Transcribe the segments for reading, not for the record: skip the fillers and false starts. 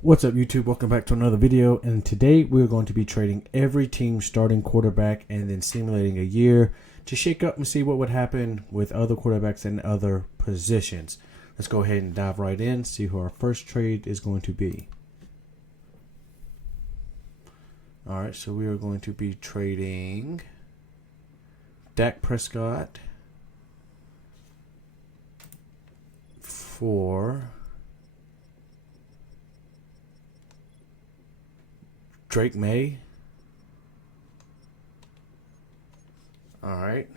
What's up, YouTube? Welcome back to another video, and today we're going to be trading every team starting quarterback and then simulating a year to shake up and see what would happen with other quarterbacks and other positions. Let's go ahead and dive right in, see who our first trade is going to be. Alright, so we are going to be trading Dak Prescott for Drake May. Alright.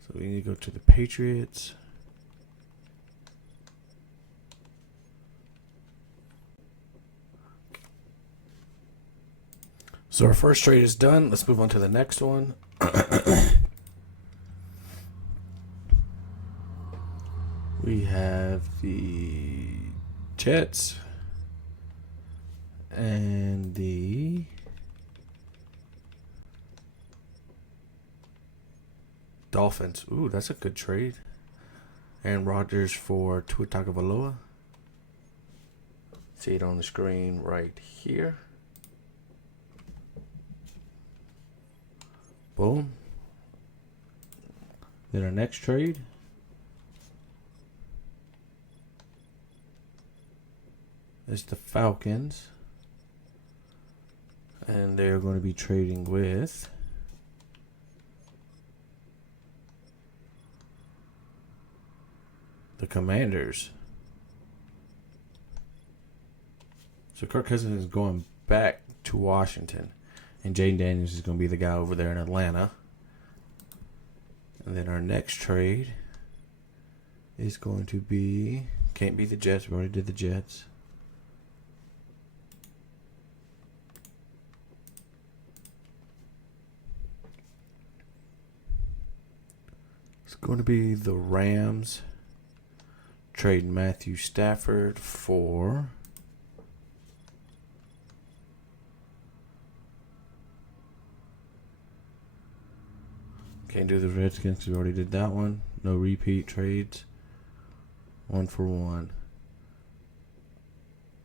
So we need to go to the Patriots. So our first trade is done. Let's move on to the next one. We have the Jets and the Dolphins. Ooh, that's a good trade. Aaron Rodgers for Tua Tagovailoa. See it on the screen right here. Boom. Then our next trade is the Falcons. And they're going to be trading with the Commanders. So Kirk Cousins is going back to Washington. And Jaden Daniels is going to be the guy over there in Atlanta. And then our next trade is going to be... Can't be the Jets. We already did the Jets. It's going to be the Rams. Trade Matthew Stafford for... Can't do the Redskins because we already did that one. No repeat trades. 1-for-1.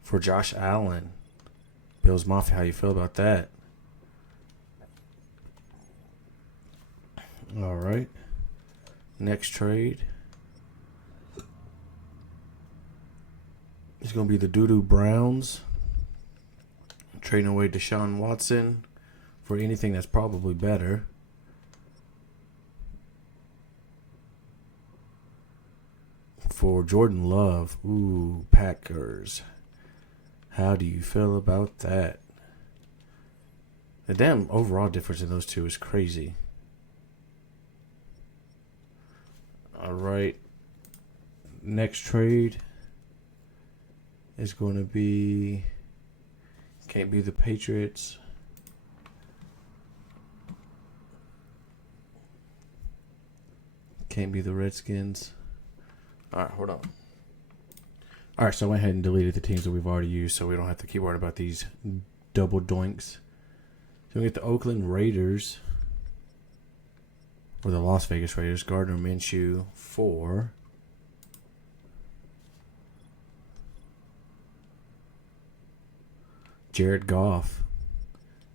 For Josh Allen. Bills Mafia, how you feel about that? Alright. Next trade is going to be the Doo-Doo Browns. Trading away Deshaun Watson for anything that's probably better. For Jordan Love. Ooh, Packers. How do you feel about that? The damn overall difference in those two is crazy. Alright. Next trade is going to be... Can't be the Patriots. Can't be the Redskins. Alright, hold on. Alright, so I went ahead and deleted the teams that we've already used so we don't have to keep worried about these double doinks. So we get the Oakland Raiders, or the Las Vegas Raiders, Gardner Minshew for Jared Goff.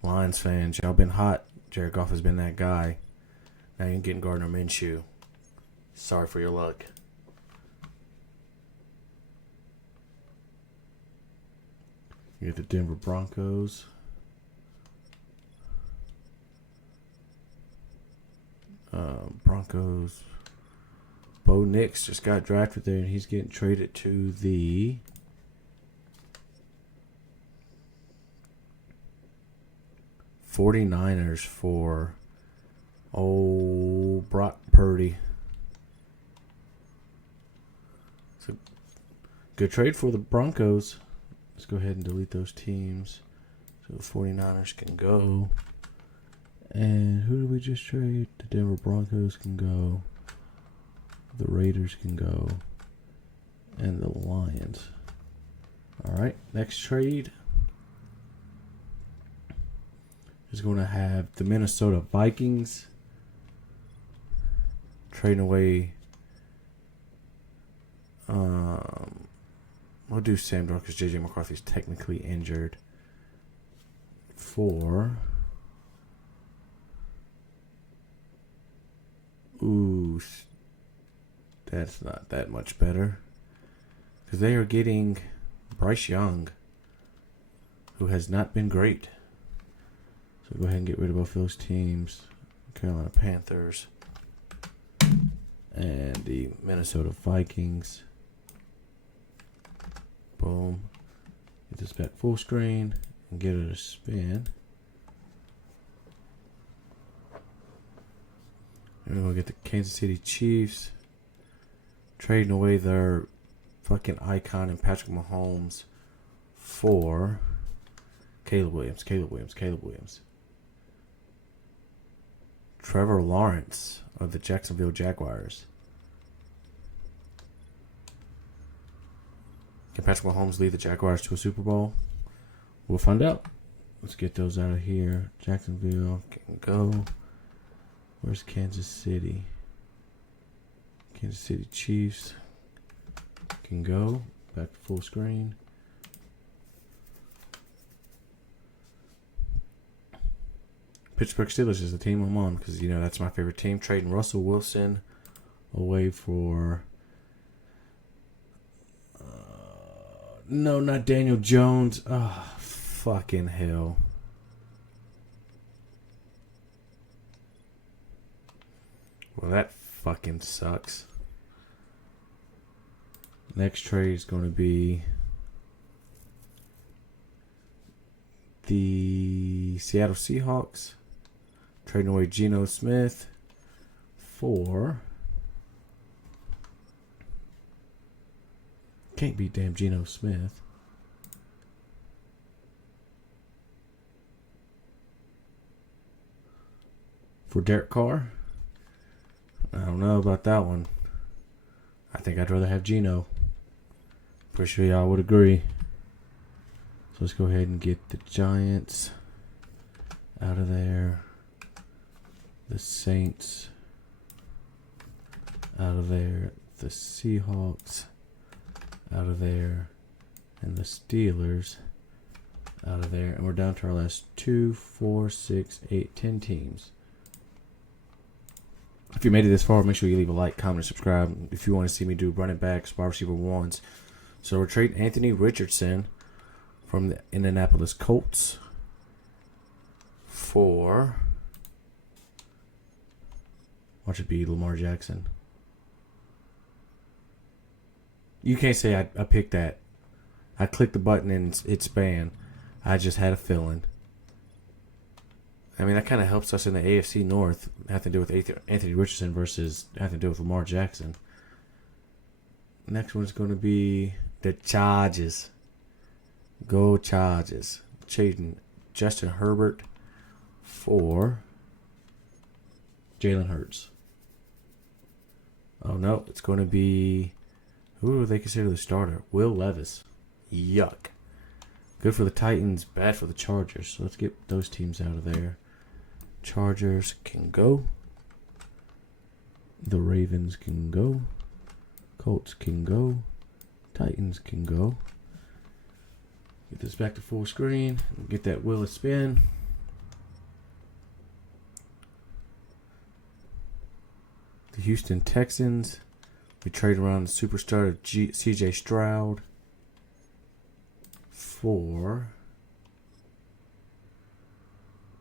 Lions fans, y'all been hot. Jared Goff has been that guy. Now you're getting Gardner Minshew. Sorry for your luck. You get the Denver Broncos. Broncos. Bo Nix just got drafted there, and he's getting traded to the '49ers for old Brock Purdy. It's a good trade for the Broncos. Let's go ahead and delete those teams so the 49ers can go. And who did we just trade? The Denver Broncos can go. The Raiders can go. And the Lions. Alright, next trade is going to have the Minnesota Vikings trading away We'll do Sam Darnold because J.J. McCarthy's technically injured. For... Ooh, that's not that much better. Because they are getting Bryce Young, who has not been great. So go ahead and get rid of both those teams. Carolina Panthers and the Minnesota Vikings. Boom. Get this back full screen and get it a spin. And we're going to get the Kansas City Chiefs. Trading away their fucking icon and Patrick Mahomes for Caleb Williams. Trevor Lawrence of the Jacksonville Jaguars. Can Patrick Mahomes lead the Jaguars to a Super Bowl? We'll find out. Let's get those out of here. Jacksonville can go. Where's Kansas City? Kansas City Chiefs can go. Back to full screen. Pittsburgh Steelers is the team I'm on because, you know, that's my favorite team. Trading Russell Wilson away for... no, not Daniel Jones. Oh, fucking hell. Well, that fucking sucks. Next trade is going to be the Seattle Seahawks. Trading away Geno Smith for... Can't beat damn Geno Smith. For Derek Carr? I don't know about that one. I think I'd rather have Geno. Pretty sure y'all would agree. So let's go ahead and get the Giants out of there. The Saints out of there. The Seahawks out of there. And the Steelers out of there. And we're down to our last 2, 4, 6, 8, 10 teams. If you made it this far, make sure you leave a like, comment, and subscribe. If you want to see me do running backs, wide receiver ones. So we're trading Anthony Richardson from the Indianapolis Colts for... watch it be Lamar Jackson. You can't say I picked that. I clicked the button and it's banned. I just had a feeling. I mean, that kind of helps us in the AFC North. Have to do with Anthony Richardson versus have to do with Lamar Jackson. Next one's going to be the Chargers. Go Chargers. Trading Justin Herbert for Jalen Hurts. Oh, no. It's going to be... who do they consider the starter? Will Levis. Yuck. Good for the Titans, bad for the Chargers. So let's get those teams out of there. Chargers can go. The Ravens can go. Colts can go. Titans can go. Get this back to full screen. Get that wheel a spin. The Houston Texans. We trade around the superstar of C.J. Stroud for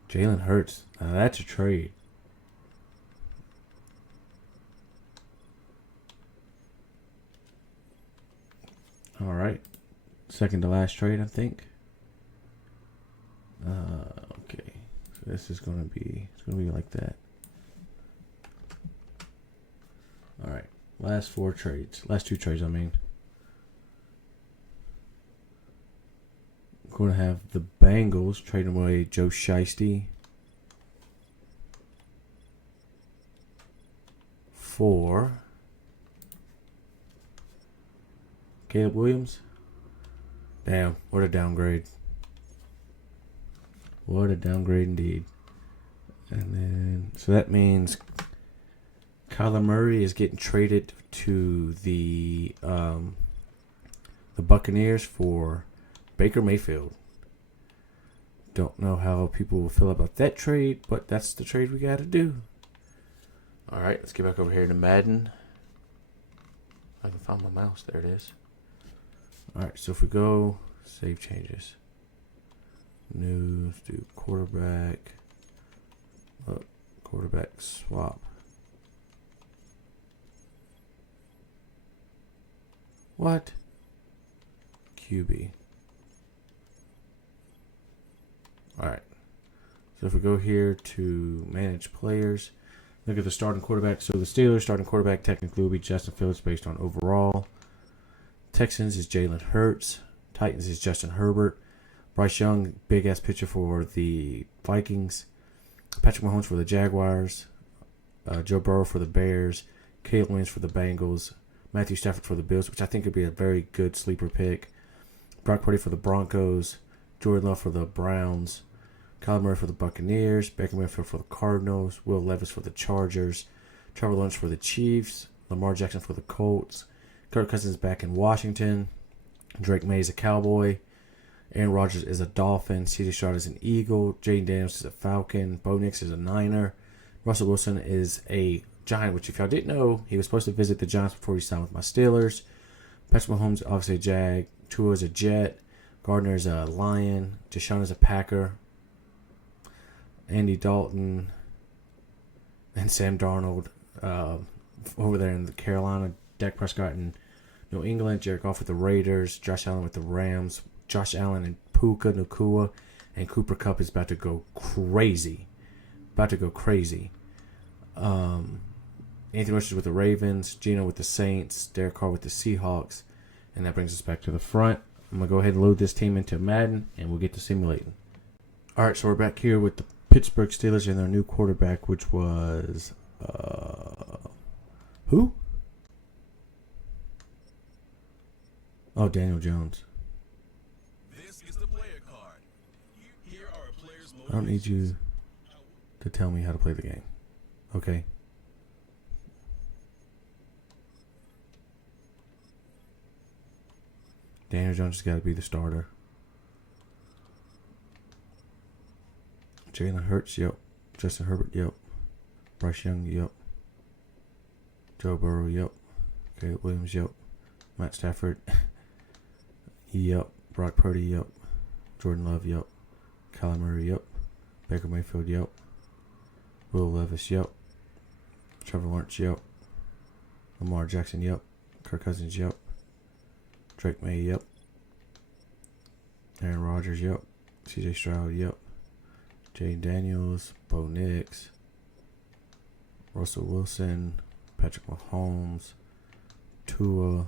Jalen Hurts. Now that's a trade. All right. Second to last trade, I think. Okay. So this is going to be, it's going to be like that. All right. Last 4 trades. Last 2 trades, I mean. We're going to have the Bengals trading away Joe Shiesty for Caleb Williams. Damn, what a downgrade. What a downgrade indeed. And then, so that means Kyler Murray is getting traded to the the Buccaneers for Baker Mayfield. Don't know how people will feel about that trade, but that's the trade we got to do. All right, let's get back over here to Madden. I can find my mouse. There it is. All right, so if we go save changes, news, do quarterback, quarterback swap. What? QB. All right. So if we go here to manage players, look at the starting quarterback. So the Steelers starting quarterback technically will be Justin Fields based on overall. Texans is Jalen Hurts. Titans is Justin Herbert. Bryce Young, big ass pitcher for the Vikings. Patrick Mahomes for the Jaguars. Joe Burrow for the Bears. Caleb Williams for the Bengals. Matthew Stafford for the Bills, which I think would be a very good sleeper pick. Brock Purdy for the Broncos. Jordan Love for the Browns. Kyler Murray for the Buccaneers. Baker Mayfield for the Cardinals. Will Levis for the Chargers. Trevor Lawrence for the Chiefs. Lamar Jackson for the Colts. Kirk Cousins back in Washington. Drake May is a Cowboy. Aaron Rodgers is a Dolphin. C.J. Stroud is an Eagle. Jaden Daniels is a Falcon. Bo Nix is a Niner. Russell Wilson is a Giant, which if y'all didn't know, he was supposed to visit the Giants before he signed with my Steelers. Patrick Mahomes, obviously a Jag. Tua is a Jet. Gardner is a Lion. Deshaun is a Packer. Andy Dalton and Sam Darnold over there in Carolina. Dak Prescott in New England. Jared Goff with the Raiders. Josh Allen with the Rams. Josh Allen and Puka Nacua. And Cooper Kupp is about to go crazy. Anthony Richardson with the Ravens. Geno with the Saints. Derek Carr with the Seahawks. And that brings us back to the front. I'm going to go ahead and load this team into Madden, and we'll get to simulating. All right, so we're back here with the Pittsburgh Steelers and their new quarterback, which was... who? Oh, Daniel Jones. This is the player card. Here are a player's I don't need you to tell me how to play the game. Okay? Daniel Jones has got to be the starter. Jalen Hurts, yep. Justin Herbert, yep. Bryce Young, yep. Joe Burrow, yep. Caleb Williams, yep. Matt Stafford, yep. Brock Purdy, yep. Jordan Love, yep. Kyler Murray, yep. Baker Mayfield, yep. Will Levis, yep. Trevor Lawrence, yep. Lamar Jackson, yep. Kirk Cousins, yep. Drake May, yep. Aaron Rodgers, yep. C.J. Stroud, yep. Jaden Daniels, Bo Nix, Russell Wilson, Patrick Mahomes, Tua,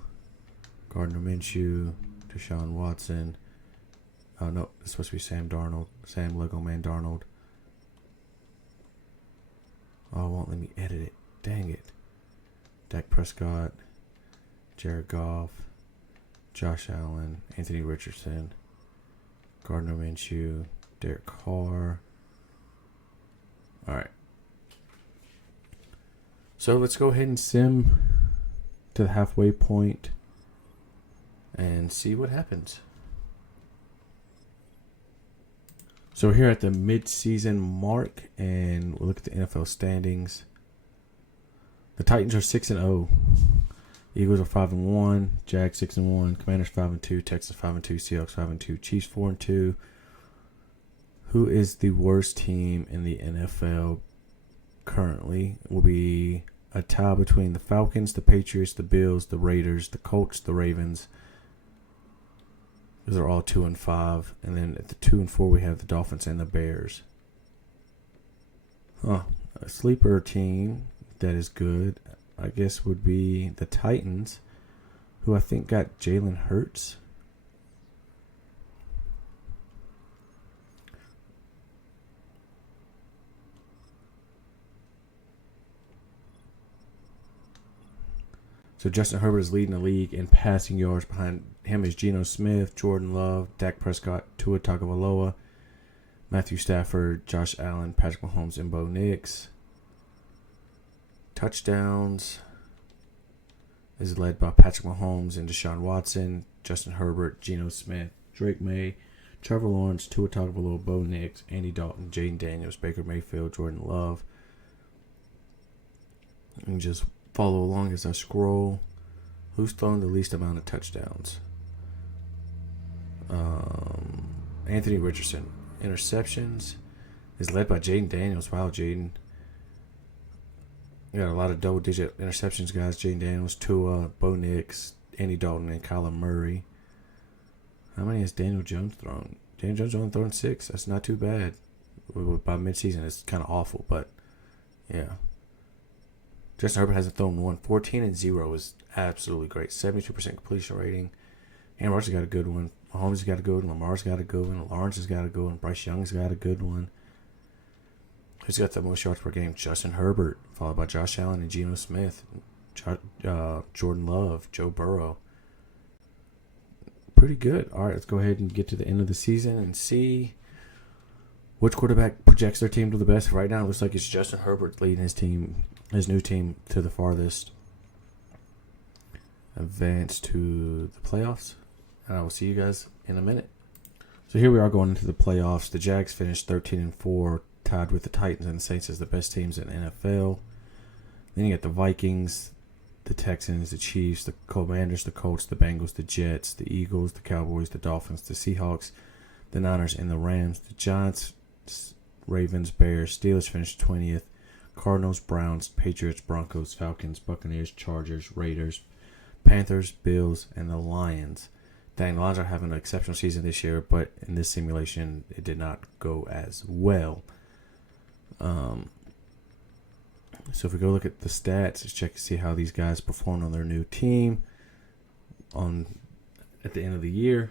Gardner Minshew, Deshaun Watson. Oh, no, it's supposed to be Sam Darnold. Sam Lego Man Darnold. Oh, it won't let me edit it. Dang it. Dak Prescott, Jared Goff, Josh Allen, Anthony Richardson, Gardner Minshew, Derek Carr. All right. So let's go ahead and sim to the halfway point and see what happens. So we're here at the mid-season mark, and we'll look at the NFL standings. The Titans are 6-0. Eagles are 5-1. Jags 6-1. Commanders 5-2. Texans 5-2. Seahawks 5-2. Chiefs 4-2. Who is the worst team in the NFL currently? It will be a tie between the Falcons, the Patriots, the Bills, the Raiders, the Colts, the Ravens. Those are all 2-5. And then at the 2-4, we have the Dolphins and the Bears. A sleeper team that is good, I guess, would be the Titans, who I think got Jalen Hurts. So Justin Herbert is leading the league in passing yards. Behind him is Geno Smith, Jordan Love, Dak Prescott, Tua Tagovailoa, Matthew Stafford, Josh Allen, Patrick Mahomes, and Bo Nix. Touchdowns is led by Patrick Mahomes and Deshaun Watson. Justin Herbert, Geno Smith, Drake May, Trevor Lawrence, Tua Tagovailoa, Bo Nix, Andy Dalton, Jaden Daniels, Baker Mayfield, Jordan Love. And just follow along as I scroll. Who's thrown the least amount of touchdowns? Anthony Richardson. Interceptions is led by Jaden Daniels. Wow, Jaden. You got a lot of double-digit interceptions, guys. Jaden Daniels, Tua, Bo Nix, Andy Dalton, and Kyler Murray. How many has Daniel Jones thrown? Daniel Jones only thrown 6. That's not too bad. By midseason, it's kind of awful, but yeah. Justin Herbert hasn't thrown 1. 14-0 is absolutely great. 72% completion rating. Aaron Rodgers got a good one. Mahomes has got a good one. Lamar's got a good one. Lawrence has got a good one. Bryce Young's got a good one. Who's got the most yards per game? Justin Herbert, followed by Josh Allen and Geno Smith. Jordan Love, Joe Burrow. Pretty good. All right, let's go ahead and get to the end of the season and see which quarterback projects their team to the best. Right now, it looks like it's Justin Herbert leading his new team to the farthest. Advance to the playoffs. And I will see you guys in a minute. So here we are going into the playoffs. The Jags finished 13-4, tied with the Titans and the Saints as the best teams in the NFL. Then you got the Vikings, the Texans, the Chiefs, the Commanders, the Colts, the Bengals, the Jets, the Eagles, the Cowboys, the Dolphins, the Seahawks, the Niners, and the Rams. The Giants, Ravens, Bears, Steelers finished 20th. Cardinals, Browns, Patriots, Broncos, Falcons, Buccaneers, Chargers, Raiders, Panthers, Bills, and the Lions. Dang, the Lions are having an exceptional season this year, but in this simulation, it did not go as well. So if we go look at the stats, let's check to see how these guys performed on their new team at the end of the year.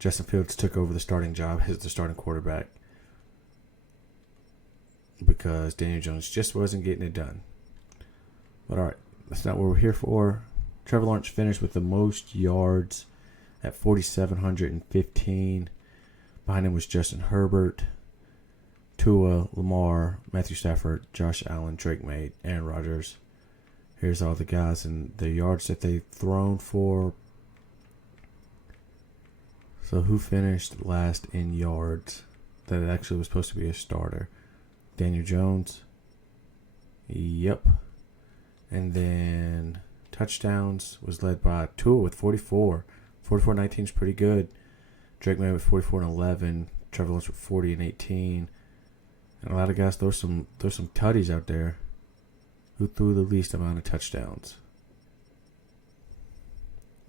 Justin Fields took over the starting job as the starting quarterback because Daniel Jones just wasn't getting it done. But all right, that's not what we're here for. Trevor Lawrence finished with the most yards at 4,715. Behind him was Justin Herbert, Tua, Lamar, Matthew Stafford, Josh Allen, Drake May, Aaron Rodgers. Here's all the guys and the yards that they've thrown for. So who finished last in yards that actually was supposed to be a starter? Daniel Jones. Yep. And then touchdowns was led by Tua with 44. 44-19 is pretty good. Drake May with 44-11. Trevor Lawrence with 40-18. And a lot of guys throw some tutties out there. Who threw the least amount of touchdowns?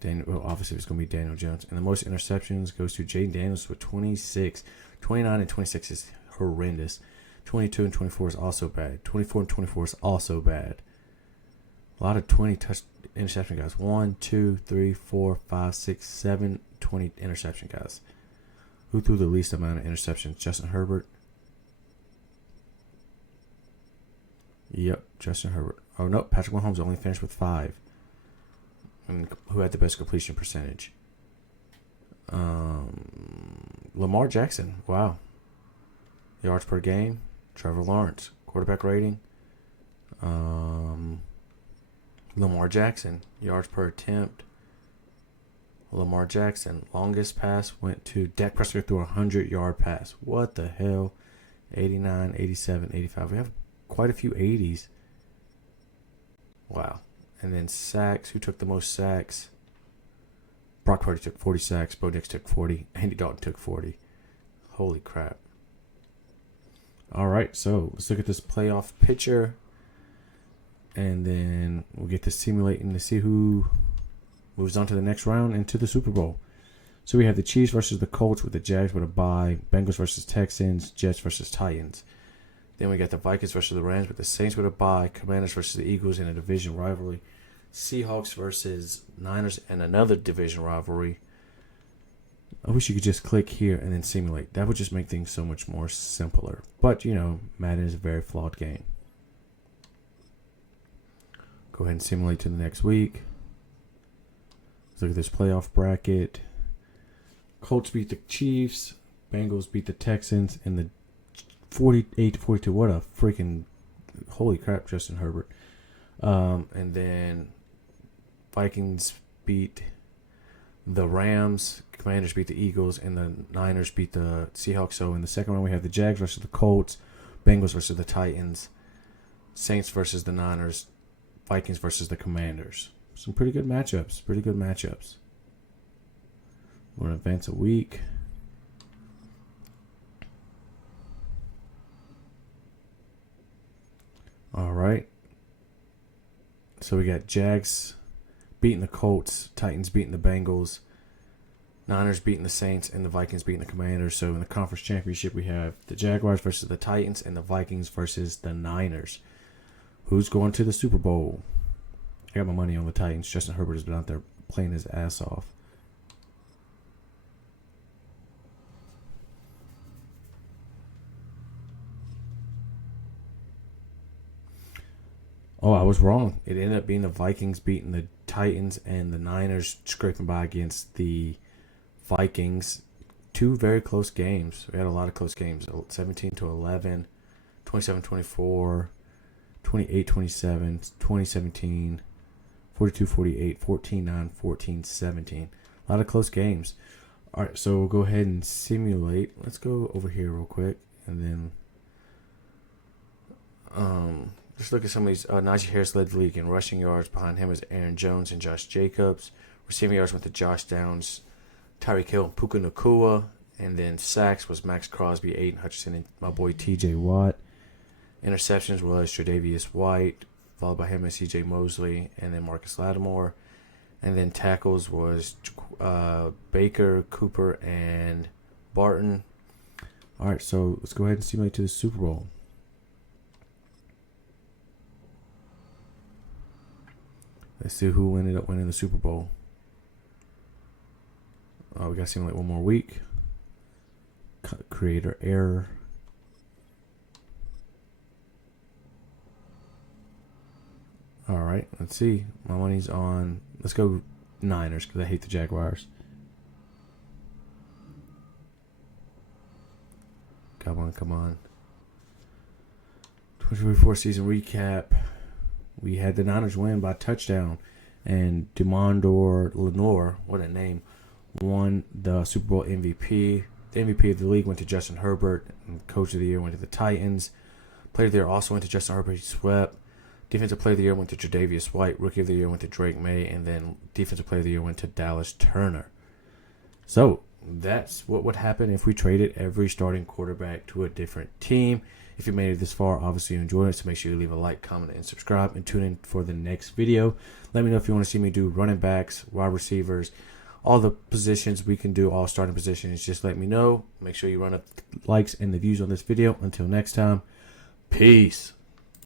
Obviously it's going to be Daniel Jones. And the most interceptions goes to Jaden Daniels with 26. 29 and 26 is horrendous. 22 and 24 is also bad. 24 and 24 is also bad. A lot of 20 interception guys. 1, 2, 3, 4, 5, 6, 7, 20 interception guys. Who threw the least amount of interceptions? Justin Herbert. Yep, Justin Herbert. Oh, no, Patrick Mahomes only finished with 5. And who had the best completion percentage? Lamar Jackson. Wow. Yards per game. Trevor Lawrence. Quarterback rating. Lamar Jackson. Yards per attempt. Lamar Jackson. Longest pass went to Dak Prescott through a 100-yard pass. What the hell? 89, 87, 85. We have quite a few 80s. Wow. And then sacks. Who took the most sacks? Brock Purdy took 40 sacks. Bo Nix took 40. Andy Dalton took 40. Holy crap. All right, so let's look at this playoff picture. And then we'll get to simulating to see who moves on to the next round into the Super Bowl. So we have the Chiefs versus the Colts with the Jags with a bye. Bengals versus Texans. Jets versus Titans. Then we got the Vikings versus the Rams with the Saints with a bye. Commanders versus the Eagles in a division rivalry. Seahawks versus Niners in another division rivalry. I wish you could just click here and then simulate. That would just make things so much more simpler. But, you know, Madden is a very flawed game. Go ahead and simulate to the next week. Let's look at this playoff bracket. Colts beat the Chiefs. Bengals beat the Texans. And the 48-42. What a freaking... Holy crap, Justin Herbert. And then Vikings beat the Rams, Commanders beat the Eagles, and the Niners beat the Seahawks. So in the second round, we have the Jags versus the Colts, Bengals versus the Titans, Saints versus the Niners, Vikings versus the Commanders. Some pretty good matchups. We're going to advance a week. All right. So we got Jags beating the Colts, Titans beating the Bengals, Niners beating the Saints, and the Vikings beating the Commanders. So in the conference championship, we have the Jaguars versus the Titans and the Vikings versus the Niners. Who's going to the Super Bowl? I got my money on the Titans. Justin Herbert has been out there playing his ass off. Oh, I was wrong. It ended up being the Vikings beating the Titans and the Niners scraping by against the Vikings. Two very close games. We had a lot of close games. 17-11, 27-24, 28-27, 2017, 42-48, 14-9, 14-17. A lot of close games. All right, so we'll go ahead and simulate. Let's go over here real quick and then just look at some of these. Najee Harris led the league in rushing yards. Behind him is Aaron Jones and Josh Jacobs. Receiving yards went to Josh Downs, Tyreek Hill, and Puka Nacua. And then sacks was Max Crosby, Aiden Hutchinson, and my boy T.J. Watt. Interceptions was Tre'Davious White, followed by him as C.J. Mosley, and then Marcus Lattimore. And then tackles was Baker, Cooper, and Barton. All right, so let's go ahead and simulate to the Super Bowl. Let's see who ended up winning the Super Bowl. We got to simulate one more week. Creator error. All right, let's see. My money's on. Let's go Niners because I hate the Jaguars. Come on. 2024 season recap. We had the Niners win by touchdown, and Demondor Lenore, what a name, won the Super Bowl MVP. The MVP of the league went to Justin Herbert, and Coach of the Year went to the Titans. Player of the Year also went to Justin Herbert. He swept. Defensive Player of the Year went to Tre'Davious White. Rookie of the Year went to Drake May, and then Defensive Player of the Year went to Dallas Turner. So that's what would happen if we traded every starting quarterback to a different team. If you made it this far, obviously you enjoyed it, so make sure you leave a like, comment, and subscribe, and tune in for the next video. Let me know if you want to see me do running backs, wide receivers, all the positions we can do, all starting positions. Just let me know. Make sure you run up likes and the views on this video. Until next time, peace.